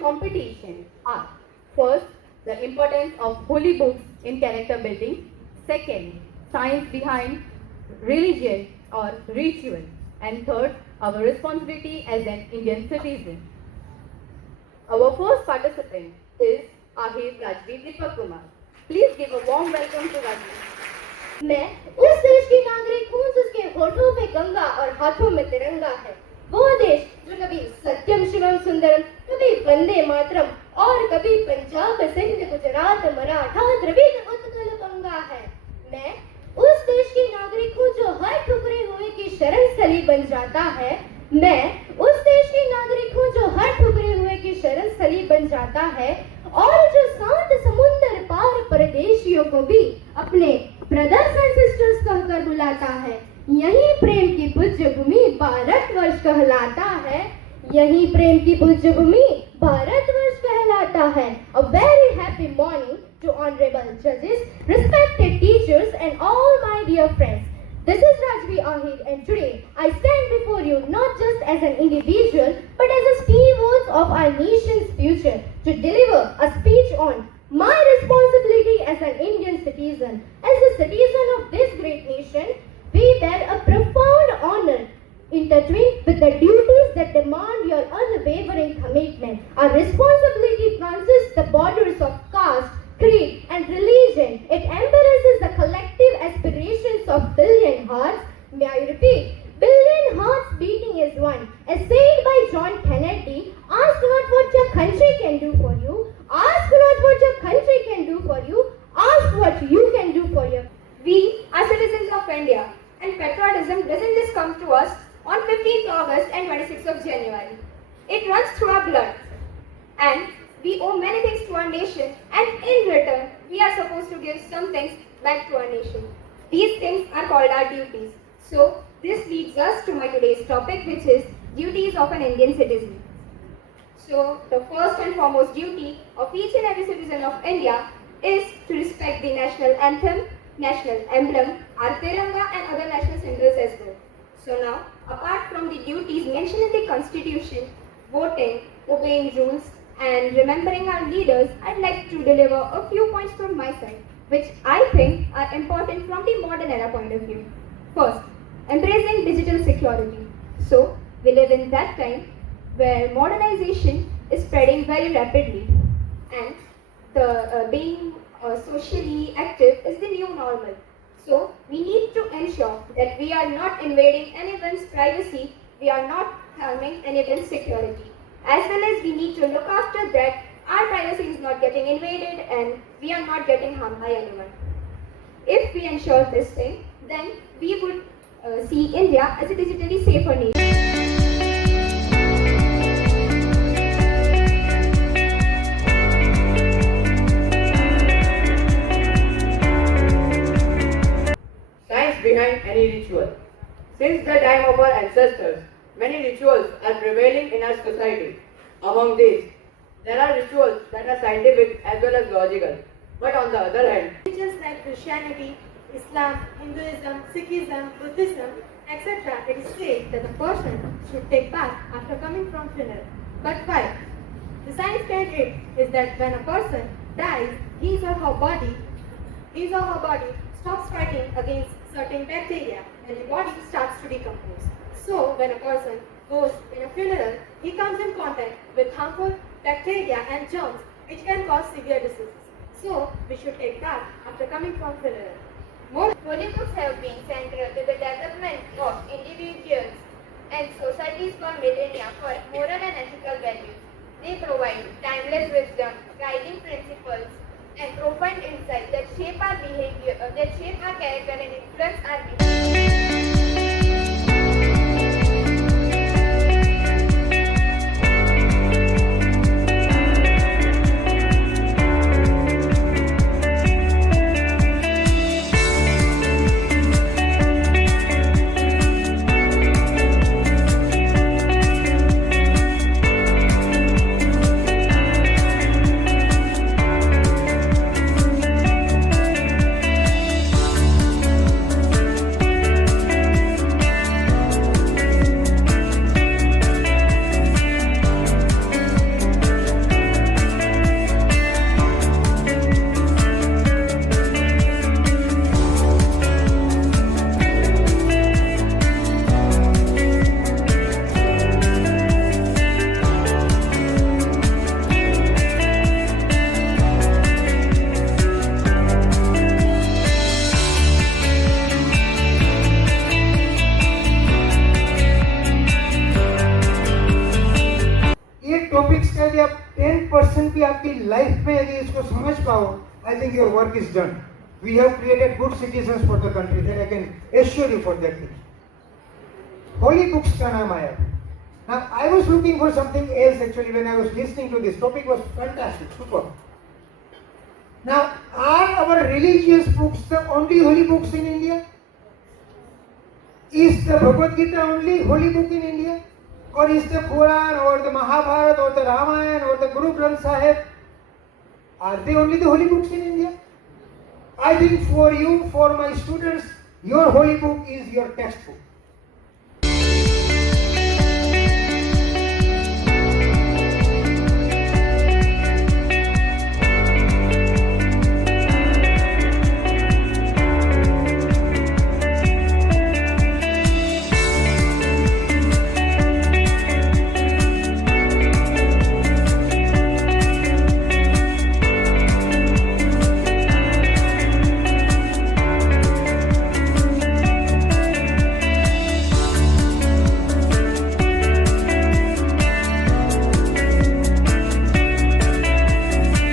competition are: first, the importance of holy books in character building; second, science behind religion or ritual; and third, our responsibility as an Indian citizen. Our first participant is Ahir Rajveer Deepak Kumar. Please give a warm welcome to Rajveer. मैं उस देश की नागरिक हूँ जिसके होठों पे गंगा और हाथों में तिरंगा है। वो देश जो कभी सत्यम शिवम सुंदरम, कभी वंदे मातरम और कभी पंजाब सिंध गुजरात मराठा द्रविड़ उत्कल गंगा है। मैं उस देश की नागरिक हूँ जो हर ठुकरे हुए की शरण स्थली बन जाता है। मैं उस देश की नागरिक हूँ जो हर ठुकरे हुए की शरण स्थली बन जाता है और जो सात समुंदर पार परदेशियों को भी अपने ब्रदर्स एंड सिस्टर्स कहकर बुलाता है। यही प्रेम की पूज्य भूमि भारतवर्ष कहलाता है। यही प्रेम की पूज्य भूमि भारतवर्ष कहलाता है। A very happy morning to honorable judges, respected teachers and all my dear friends. This is Rajveer Ahir and today I stand before you not just as an individual but as a stewards of our nation's future to deliver a speech on my responsibility as an Indian citizen. As a citizen of this great nation, we bear a profound honor intertwined with the duties that demand your unwavering commitment. Our responsibility transcends the borders of caste, creed and religion. It embraces the collective aspirations of billion hearts. May I repeat? Billion hearts beating as one. As said by John Kennedy, ask not what your country can do for you. Ask not what your country can do for you. Ask what you can do for you. We are citizens of India, and patriotism doesn't just come to us on 15th August and 26th of January. It runs through our blood, and we owe many things to our nation, and in return, we are supposed to give some things back to our nation. These things are called our duties. So, this leads us to my today's topic, which is duties of an Indian citizen. So, the first and foremost duty of each and every citizen of India is to respect the national anthem, national emblem, our Tiranga and other national symbols as well. So now, apart from the duties mentioned in the constitution, voting, obeying rules and remembering our leaders, I'd like to deliver a few points from my side, which I think are important from the modern era point of view. First, embracing digital security. So, we live in that time where modernization is spreading very rapidly, and the being socially active is the new normal. So we need to ensure that we are not invading anyone's privacy, we are not harming anyone's security. As well as we need to look after that our privacy is not getting invaded and we are not getting harmed by anyone. If we ensure this thing, then we would see India as a digitally safer nation. Behind any ritual. Since the time of our ancestors, many rituals are prevailing in our society. Among these, there are rituals that are scientific as well as logical. But on the other hand, religions like Christianity, Islam, Hinduism, Sikhism, Buddhism, etc., it is said that the person should take bath after coming from funeral. But why? The science behind it is that when a person dies, his or her body stops fighting against certain bacteria and the body starts to decompose. So when a person goes in a funeral, he comes in contact with harmful bacteria and germs which can cause severe diseases. So we should take bath after coming from funeral. Holy books have been central to the development of individuals and societies for millennia for moral and ethical values. They provide timeless wisdom, guiding principles, and profound insight that shape our behavior, that shape our character and influence our behavior. 10% भी आपकी life में यदि इसको समझ पाओ, I think your work is done. We have created good citizens for the country, that I can assure you for that thing. Holy books का नाम आया. Now, I was looking for something else actually when I was listening to this. Topic was fantastic, super. Now, are our religious books the only holy books in India? Is the Bhagavad Gita only holy book in India? Or is the Quran or the Mahabharata or the Ramayana or the Guru Granth Sahib, are they only the holy books in India? I think for you, for my students, your holy book is your textbook.